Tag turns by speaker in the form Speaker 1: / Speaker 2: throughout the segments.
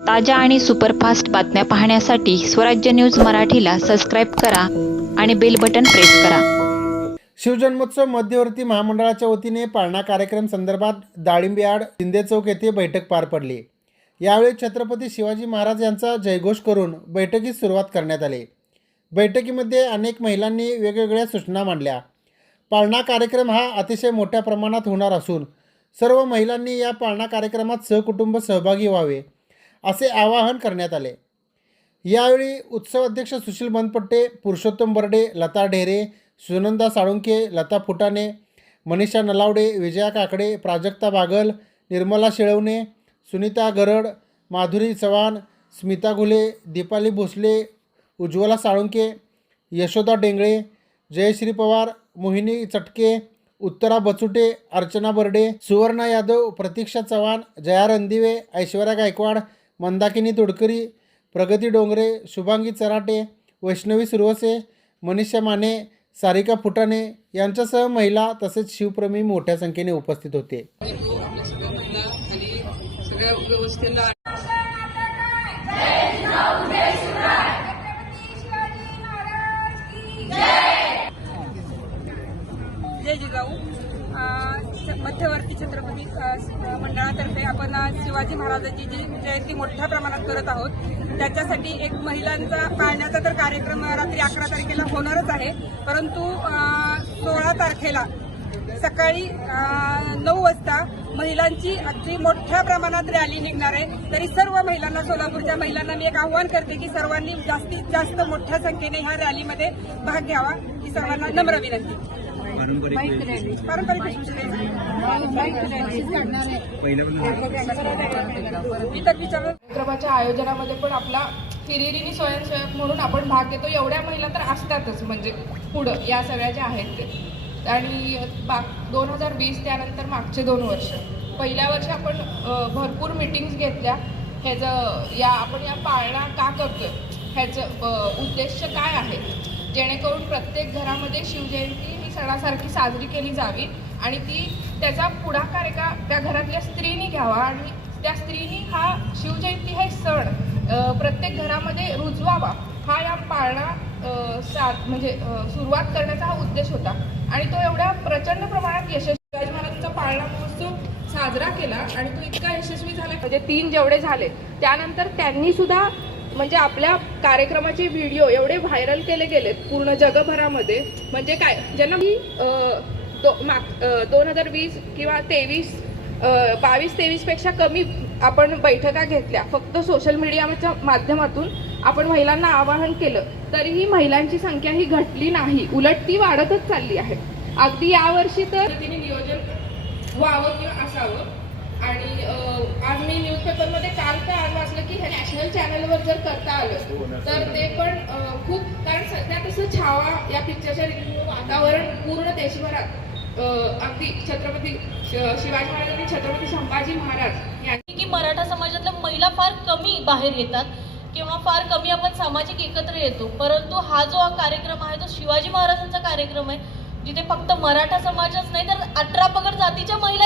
Speaker 1: ताज्या आणि सुपरफास्ट बातम्या पाहण्यासाठी स्वराज्य न्यूज मराठीला सबस्क्राईब करा आणि बेल बटन प्रेस करा.
Speaker 2: शिवजन्मोत्सव मध्यवर्ती महामंडळाच्या वतीने पाळणा कार्यक्रम संदर्भात दाळिंबेआड शिंदे चौक येथे बैठक पार पडली. यावेळी छत्रपती शिवाजी महाराज यांचा जयघोष करून बैठकीस सुरुवात करण्यात आली. बैठकीमध्ये अनेक महिलांनी वेगवेगळ्या सूचना मांडल्या. पाळणा कार्यक्रम हा अतिशय मोठ्या प्रमाणात होणार असून सर्व महिलांनी या पाळणा कार्यक्रमात सहकुटुंब सहभागी व्हावे. असे आवाहन करण्यात आले. यावेळी उत्सव अध्यक्ष सुशील बनपट्टे पुरुषोत्तम बर्डे लता ढेरे सुनंदा साळुंके लता फुटाणे मनीषा नलावडे विजया काकडे प्राजक्ता बागल निर्मला शेळवणे सुनीता गरड माधुरी चव्हाण स्मिता घुले दीपाली भोसले उज्ज्वला साळुंके यशोदा डेंगळे जयश्री पवार मोहिनी चटके उत्तरा बचुटे अर्चना बर्डे सुवर्णा यादव प्रतीक्षा चव्हाण जया रणदिवे ऐश्वर्या गायकवाड मंदाकिनी तोडकरी प्रगती डोंगरे शुभांगी चराटे वैष्णवी सुरवसे मनीषा माने सारिका फुटाणे यांच्यासह महिला तसेच शिवप्रेमी मोठ्या संख्येने उपस्थित होते.
Speaker 3: जय जिजाऊ. मध्यवर्ती छत्रपती मंडळातर्फे आपण शिवाजी महाराजांची जी जयंती मोठ्या प्रमाणात करत आहोत त्याच्यासाठी एक महिलांचा पाळण्याचा तर कार्यक्रम रात्री अकरा तारखेला होणारच आहे. परंतु सोळा तारखेला सकाळी नऊ वाजता महिलांची अगदी मोठ्या प्रमाणात रॅली निघणार आहे. तरी सर्व महिलांना सोलापूरच्या महिलांना मी एक आव्हान करते की सर्वांनी जास्तीत जास्त मोठ्या संख्येने ह्या रॅलीमध्ये भाग घ्यावा. ही सर्वांना नम्र विनंती. पारंपरिक
Speaker 4: कार्यक्रमाच्या आयोजनामध्ये पण आपला हिरिरीनी स्वयंसेवक म्हणून आपण भाग घेतो. एवढ्या महिला तर असतातच म्हणजे पुढं या सगळ्या ज्या आहेत ते. आणि बा दोन हजार वीस त्यानंतर मागचे दोन वर्ष. पहिल्या वर्षी आपण भरपूर मिटिंग्स घेतल्या. ह्याचं या आपण या पाळणा का करतोय? ह्याचं उद्देश काय आहे? जेणेकरून प्रत्येक घरामध्ये शिवजयंती सणासारखी साजरी केली जावी आणि ती त्याचा पुढाकार एका त्या घरातल्या स्त्रीनी घ्यावा आणि त्या स्त्रीनी हा शिवजयंती हे सण प्रत्येक घरामध्ये रुजवावा हा या पाळणा अ, सा म्हणजे सुरुवात करण्याचा हा उद्देश होता. आणि तो एवढ्या प्रचंड प्रमाणात यशस्वी शिवाजी महाराजांचा पाळणा महोत्सव साजरा केला आणि तो इतका यशस्वी झाला. म्हणजे तीन जेवढे झाले त्यानंतर त्यांनी सुद्धा म्हणजे आपल्या कार्यक्रमाचे व्हिडिओ एवढे व्हायरल केले गेलेत पूर्ण जगभरामध्ये. म्हणजे काय? ज्यांना मी दो माग दोन हजार वीस किंवा तेवीस बावीस तेवीसपेक्षा कमी आपण बैठका घेतल्या. फक्त सोशल मीडियाच्या माध्यमातून आपण महिलांना आवाहन केलं तरीही महिलांची संख्या ही घटली नाही. उलट ती वाढतच चालली आहे. अगदी यावर्षी तर तिने नियोजन व्हावं किंवा असावं आणि आज मी न्यूजपेपरमध्ये काल तर आज वाचलं की हे नॅशनल चॅनलवर जर करता आलं तर ते पण खूप कारण सध्या कसं छावा या पिक्चरच्या रिलीजमुळे वातावरण पूर्ण देशभरात अगदी छत्रपती शिवाजी महाराज आणि छत्रपती संभाजी महाराज यांनी
Speaker 5: की मराठा समाजातल्या महिला फार कमी बाहेर येतात किंवा फार कमी आपण सामाजिक एकत्र येतो. परंतु हा जो हा कार्यक्रम आहे तो शिवाजी महाराजांचा कार्यक्रम आहे जिथे फक्त मराठा समाजच नाही तर अठरा पगड जातीच्या महिला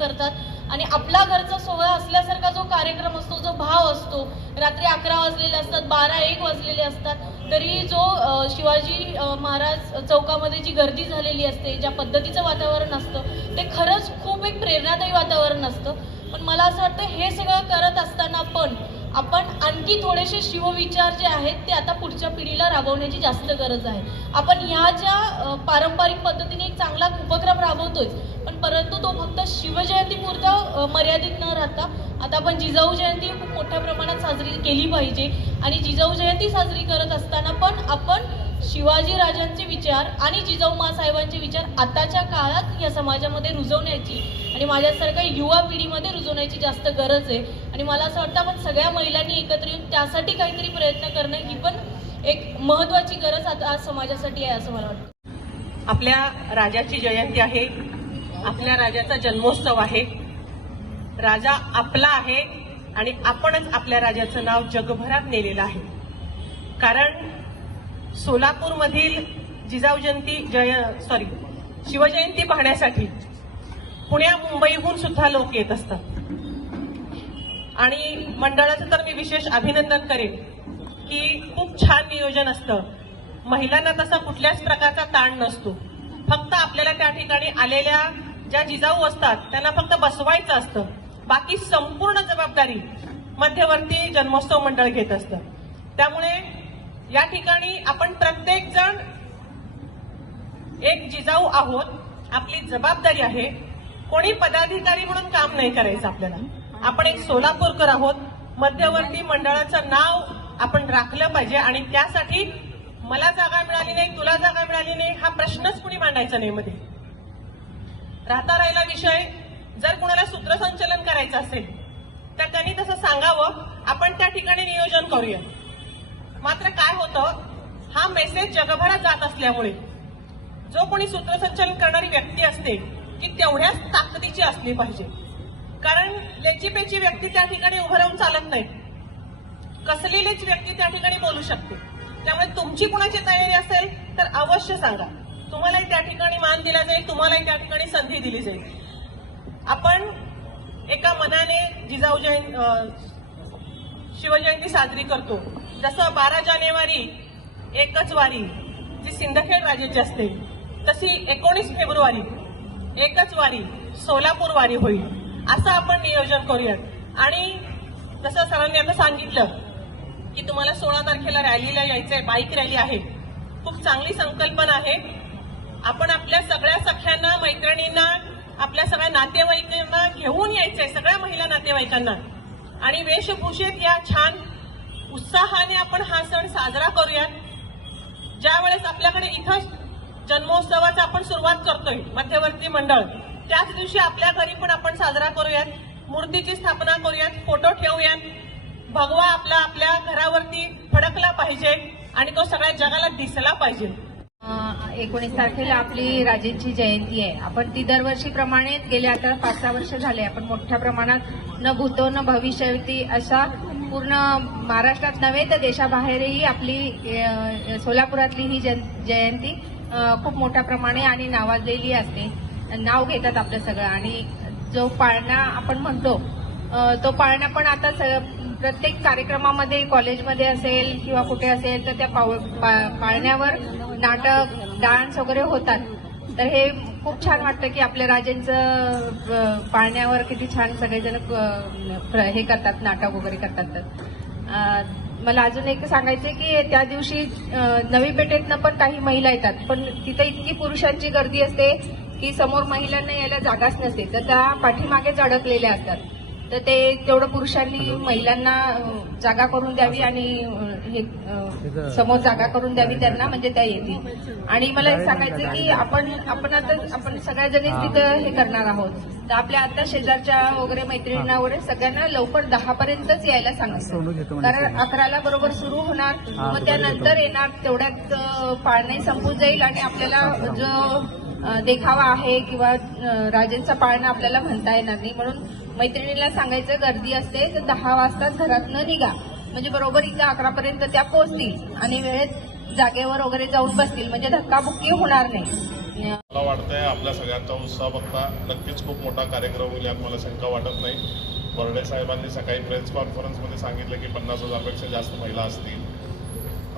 Speaker 5: करतात. आणि आपला घरचा सोहळा असल्यासारखा जो कार्यक्रम असतो जो भाव असतो रात्री अकरा वाजलेले असतात बारा एक वाजलेले असतात तरी जो शिवाजी महाराज चौकामध्ये जी गर्दी झालेली असते ज्या पद्धतीचं वातावरण असतं ते खरंच खूप एक प्रेरणादायी वातावरण असतं. पण मला असं वाटतं हे सगळं करत असताना पण आपण आणखी थोडेसे शिवविचार जे आहेत ते आता पुढच्या पिढीला राबवण्याची जास्त गरज आहे. आपण ह्या ज्या पारंपरिक पद्धतीने एक चांगला उपक्रम राबवतोय पण परंतु तो फक्त शिवजयंतीपुरता मर्यादित न राहता आता आपण जिजाऊ जयंती खूप मोठ्या प्रमाणात साजरी केली पाहिजे. आणि जिजाऊ जयंती साजरी करत असताना पण आपण शिवाजी राजांचे विचार आणि जिजाऊ मासाहेबांचे विचार आताच्या काळात या समाजामध्ये रुजवण्याची आणि माझ्यासारख्या युवा पिढीमध्ये रुजवण्याची जास्त गरज आहे. आणि मला असं वाटतं आपण सगळ्या महिलांनी एकत्र येऊन त्यासाठी काहीतरी प्रयत्न करणं ही पण एक महत्त्वाची गरज आता आज समाजासाठी आहे असं मला वाटतं.
Speaker 6: आपल्या राजाची जयंती आहे. आपल्या राजाचा जन्मोत्सव आहे. राजा आपला आहे आणि आपणच आपल्या राजाचं नाव जगभरात नेलेलं आहे. कारण सोलापूरमधील जिजाऊ जयंती जय सॉरी शिवजयंती पाहण्यासाठी पुण्या मुंबईहून सुद्धा लोक येत असतात. आणि मंडळाचं तर मी विशेष अभिनंदन करेन की खूप छान नियोजन असतं. महिलांना तसा कुठल्याच प्रकारचा ताण नसतो. फक्त आपल्याला त्या ठिकाणी आलेल्या ज्या जिजाऊ असतात त्यांना फक्त बसवायचं असतं. बाकी संपूर्ण जबाबदारी मध्यवर्ती जन्मोत्सव मंडळ घेत असतं. त्यामुळे या ठिकाणी आपण प्रत्येक जण एक जिजाऊ आहोत. आपली जबाबदारी आहे. कोणी पदाधिकारी म्हणून काम नाही करायचं आपल्याला. आपण एक सोलापूरकर आहोत. मध्यवर्ती मंडळाचं नाव आपण राखलं पाहिजे आणि त्यासाठी मला जागा मिळाली नाही तुला जागा मिळाली नाही हा प्रश्नच कुणी मांडायचा नाही मध्ये. राहता राहिला विषय. जर कुणाला सूत्रसंचलन करायचं असेल तर त्यांनी तसं सांगावं. आपण त्या ठिकाणी नियोजन करूया. मात्र काय होतं हा मेसेज जगभरात जात असल्यामुळे. जो कोणी सूत्रसंचलन करणारी व्यक्ती असते ती तेवढ्याच ताकदीची असली पाहिजे. कारण लेचीपेची व्यक्ती त्या ठिकाणी उभं राहून चालत नाही. कसलेलीच व्यक्ती त्या ठिकाणी बोलू शकते. त्यामुळे तुमची कुणाची तयारी असेल तर अवश्य सांगा. तुम्हालाही त्या ठिकाणी मान दिला जाईल तुम्हालाही त्या ठिकाणी संधी दिली जाईल. आपण एका मनाने जिजाऊ जयंती शिवजयंती साजरी करतो. जसं बारा जानेवारी एकच वारी जी सिंदखेड राजाची असते तशी एकोणीस फेब्रुवारी एकच वारी सोलापूर वारी होईल असं आपण नियोजन करूयात. आणि जसं सरांनी आता सांगितलं की तुम्हाला सोळा तारखेला रॅलीला यायचंय बाईक रॅली आहे. खूप चांगली संकल्पना आहे. आपण आपल्या सगळ्या सख्यांना मैत्रिणींना आपल्या सगळ्या नातेवाईकांना घेऊन यायचंय सगळ्या महिला नातेवाईकांना. आणि वेशभूषेत या छान उत्साहाने आपण हा सण साजरा करूयात. ज्या वेळेस आपल्याकडे इथं जन्मोत्सवाचा आपण सुरुवात करतोय मध्यवर्ती मंडळ त्याच दिवशी आपल्या घरी पण आपण साजरा करूयात. मूर्तीची स्थापना करूयात फोटो ठेवूयात. भगवा आपला आपल्या घरावरती फडकला पाहिजे आणि तो सगळ्या जगाला दिसला पाहिजे.
Speaker 7: एकोणीस तारखेला आपली राजेंची जयंती आहे. आपण ती दरवर्षीप्रमाणे गेले आता पाच सहा वर्ष झाले आपण मोठ्या प्रमाणात न भूतो न भविष्यवती अशा पूर्ण महाराष्ट्रात नव्हे तर देशाबाहेरही आपली सोलापुरातली ही जयंती खूप मोठ्या प्रमाणे आणि नावाजलेली असते. नाव घेतात आपलं सगळं आणि जो पाळणा आपण म्हणतो तो पाळणा पण आता स- प्रत्येक कार्यक्रमामध्ये कॉलेजमध्ये असेल किंवा कुठे असेल तर त्या पाव- पा- पाळण्यावर नाटक डान्स वगैरे होतात. तर हे खूप छान वाटतं की आपल्या राजेंचं पाळण्यावर किती छान सगळेजण हे करतात नाटक वगैरे करतात तर. मला अजून एक सांगायचं की त्या दिवशी नवी पेठेतनं पण काही महिला येतात पण तिथे इतकी पुरुषांची गर्दी असते की समोर महिलांना यायला जागाच नसते तर त्या पाठीमागेच अडकलेल्या असतात. तर ते तेवढं पुरुषांनी महिलांना जागा करून द्यावी आणि हे समोर जागा करून द्यावी त्यांना म्हणजे त्या येतील. आणि मला एक सांगायचं की आपण आपण आता आपण सगळ्या जणीच तिथं हे करणार आहोत. तर आपल्या आता शेजारच्या वगैरे मैत्रिणींना वगैरे सगळ्यांना लवकर दहा पर्यंतच यायला सांगायचं कारण अकराला बरोबर सुरू होणार. मग त्यानंतर येणार तेवढ्यात पाळणे संपून जाईल आणि आपल्याला जो देखावा आहे किंवा राजेंचा पाळणा आपल्याला म्हणता येणार नाही. म्हणून मैत्रिणीला सांगायचं गर्दी असते तर दहा वाजताच घरातनं निघा. म्हणजे बरोबर इथं अकरापर्यंत त्या पोहोचतील आणि वेळेत जागेवर वगैरे जाऊन बसतील. म्हणजे धक्काबुक्की होणार नाही.
Speaker 8: मला वाटतंय आपल्या सगळ्यांचा उत्साह बघता नक्कीच खूप मोठा कार्यक्रम होईल यात मला शंका वाटत नाही. बर्डे साहेबांनी सकाळी प्रेस कॉन्फरन्समध्ये सांगितलं की पन्नास हजारपेक्षा जास्त महिला असतील.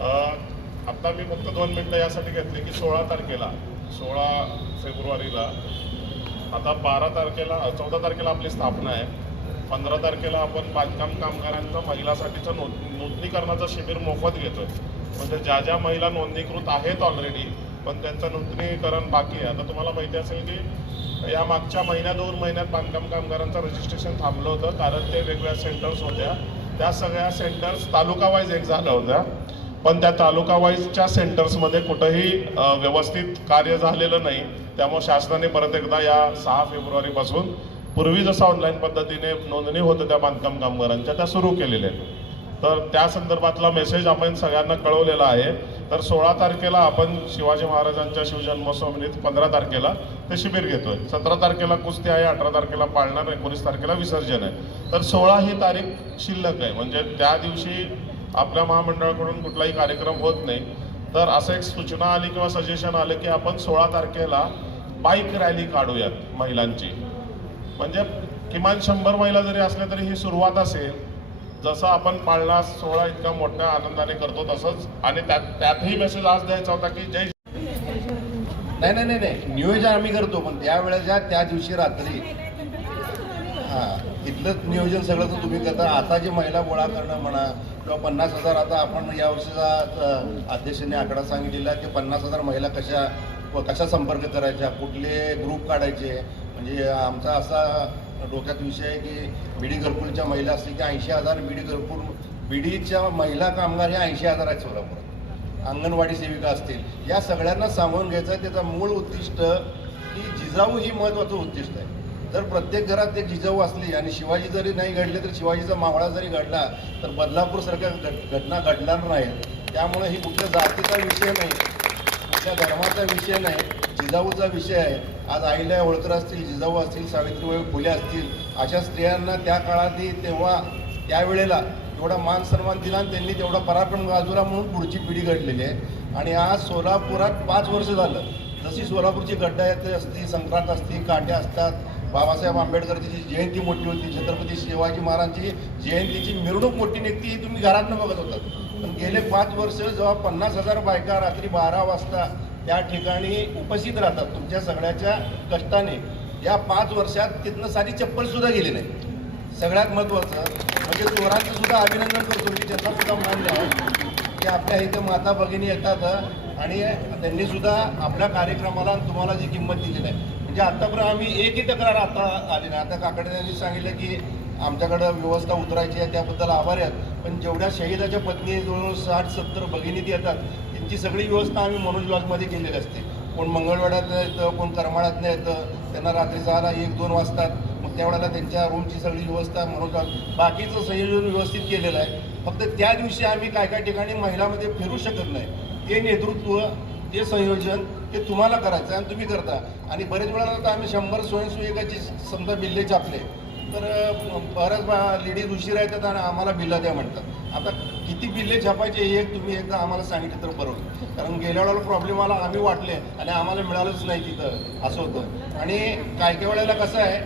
Speaker 8: आत्ता आता मी फक्त दोन मिनटं यासाठी घेतले की सोळा तारखेला सोळा फेब्रुवारीला आता बारा तारखेला चौदा तारखेला आपली स्थापना आहे. पंधरा तारखेला आपण बांधकाम कामगारांचं महिलासाठीचं नोंद नोंदणीकरणाचं शिबिर मोफत घेतोय. म्हणजे ज्या ज्या महिला नोंदणीकृत आहेत ऑलरेडी पण त्यांचं नोंदणीकरण बाकी आहे. आता तुम्हाला माहिती असेल की या मागच्या महिन्या दोन महिन्यात बांधकाम कामगारांचं रजिस्ट्रेशन थांबलं होतं कारण ते वेगवेगळ्या सेंटर्स होत्या. त्या सगळ्या सेंटर्स तालुका वाईज एक झाल्या होत्या पण त्या तालुका वाईजच्या सेंटर्समध्ये कुठंही व्यवस्थित कार्य झालेलं नाही. त्यामुळे शासनाने परत एकदा या सहा फेब्रुवारीपासून पूर्वी जसं ऑनलाईन पद्धतीने नोंदणी होतं त्या बांधकाम कामगारांच्या त्या सुरू केलेल्या आहेत. तर त्या संदर्भातला मेसेज आपण सगळ्यांना कळवलेला आहे. तर सोळा तारखेला आपण शिवाजी महाराजांच्या शिवजन्मोत्सवानिमित्त पंधरा तारखेला ते शिबिर घेतोय. सतरा तारखेला कुस्ती आहे अठरा तारखेला पाळणार एकोणीस तारखेला विसर्जन आहे. तर सोळा ही तारीख शिल्लक आहे. म्हणजे त्या दिवशी आपल्या महामंडळाकडून कुठलाही कार्यक्रम होत नाही. तर असं एक सूचना आली किंवा सजेशन आलं की आपण सोळा तारखेला बाईक रॅली काढूयात महिलांची. म्हणजे किमान शंभर महिला जरी असल्या तरी ही सुरुवात असेल जसं आपण पाळणा सोहळा इतका मोठ्या आनंदाने करतो तसंच आणि त्यात त्यातही मेसेज आज द्यायचा होता की जय
Speaker 9: नाही नाही नाही नाही. नियोजन आम्ही करतो पण त्यावेळेच्या त्या दिवशी रात्री. हां इथलंच नियोजन सगळं तर तुम्ही करता. आता जे महिला गोळा करणं म्हणा किंवा पन्नास हजार आता आपण या वर्षीचा अध्यक्षांनी आकडा सांगितलेला की पन्नास हजार महिला कशा कशा संपर्क करायच्या कुठले ग्रुप काढायचे? म्हणजे आमचा असा डोक्यात विषय आहे की बीडी घरकुलच्या महिला असतील की ऐंशी हजार बीडी घरकुल बीडीच्या महिला कामगार या ऐंशी हजार आहेत सोलापुरात अंगणवाडी सेविका असतील. या सगळ्यांना सामावून घ्यायचं आहे. त्याचं मूळ उद्दिष्ट की जिजाऊ ही महत्त्वाचं उद्दिष्ट आहे. जर प्रत्येक घरात एक जिजाऊ असली आणि शिवाजी जरी नाही घडले तर शिवाजीचा मावळा जरी घडला तर बदलापूरसारख्या घट घटना घडणार नाहीत. त्यामुळे ही कुठल्या जातीचा विषय नाही कुठल्या धर्माचा विषय नाही जिजाऊचा विषय आहे. आज आईला होळकर असतील जिजाऊ असतील सावित्रीबाई फुले असतील अशा स्त्रियांना त्या काळातही तेव्हा त्यावेळेला तेवढा मान सन्मान दिला आणि त्यांनी तेवढा पराक्रम गाजवला म्हणून पुढची पिढी घडलेली आहे. आणि आज सोलापुरात पाच वर्ष झालं. जशी सोलापूरची गड्डा येते असती संक्रांत असती काट्या असतात बाबासाहेब आंबेडकरची जी जयंती मोठी होती छत्रपती शिवाजी महाराजांची जयंतीची मिरवणूक मोठी निघती ही तुम्ही घरातनं बघत होतात. पण गेले पाच वर्ष जेव्हा पन्नास हजार बायका रात्री बारा वाजता त्या ठिकाणी उपस्थित राहतात तुमच्या सगळ्याच्या कष्टाने. या पाच वर्षात तिथनं साधी चप्पल सुद्धा गेली नाही. सगळ्यात महत्त्वाचं म्हणजे चोरांचं सुद्धा अभिनंदन करतो मी त्यांना सुद्धा मान द्यावं की आपल्या इथं माता भगिनी येतात आणि त्यांनी सुद्धा आपल्या कार्यक्रमाला तुम्हाला जी किंमत दिलेली आहे. म्हणजे आतापर्यंत आम्ही एकही तक्रार आता आली नाही. आता काकडे यांनी सांगितलं की आमच्याकडं व्यवस्था उतरायची आहे त्याबद्दल आभार आहेत. पण जेवढ्या शहीदाच्या पत्नी जवळजवळ साठ सत्तर भगिनी ती येतात त्यांची सगळी व्यवस्था आम्ही मनोज लॉजमध्ये केलेली असते. कोण मंगळवाड्यातनं येतं कोण करमाळ्यातनं येतं त्यांना रात्री जायला एक दोन वाजतात. मग त्यावेळेला त्यांच्या रूमची सगळी व्यवस्था मनोज लॉज बाकीचं संयोजन व्यवस्थित केलेलं आहे. फक्त त्या दिवशी आम्ही काय काय ठिकाणी महिलामध्ये फिरू शकत नाही. ते नेतृत्व ते संयोजन ते तुम्हाला करायचं आहे आणि तुम्ही करता. आणि बरेच वेळा तर आम्ही शंभर स्वयंसेविकाची समजा बिल्ले छापले तर बऱ्याच लेडीज उशिरा येतात आणि आम्हाला बिल्ला द्या म्हणतात. आता किती बिल्ले छापायचे हे एक तुम्ही एकदा आम्हाला सांगितलं तर बरं कारण गेल्या वेळेला प्रॉब्लेम आला आम्ही वाटले आणि आम्हाला मिळालंच नाही तिथं असं होतं. आणि काय काय वेळेला कसं आहे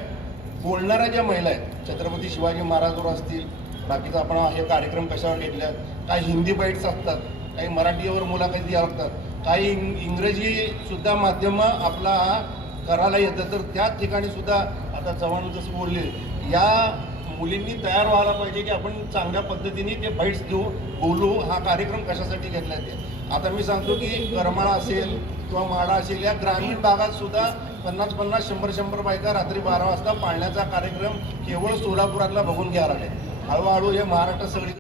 Speaker 9: बोलणाऱ्या ज्या महिला आहेत छत्रपती शिवाजी महाराजवर असतील बाकीचा आपण हे कार्यक्रम कशावर घेतल्यात काही हिंदी बाईट्स असतात काही मराठीवर मुलाखती द्यावं लागतात काही इंग इंग्रजी सुद्धा माध्यम आपला हा करायला येतं तर त्याच ठिकाणी सुद्धा आता चव्हाण जसं बोलले या मुलींनी तयार व्हायला पाहिजे की आपण चांगल्या पद्धतीने ते बाईट्स देऊ बोलू हा कार्यक्रम कशासाठी घेतला ते. आता मी सांगतो की करमाळा असेल किंवा माडा असेल या ग्रामीण भागात सुद्धा पन्नास पन्नास शंभर शंभर बायका रात्री बारा वाजता पाळण्याचा कार्यक्रम केवळ सोलापुरातला बघून घ्यायला लागले हळूहळू हे महाराष्ट्र सगळी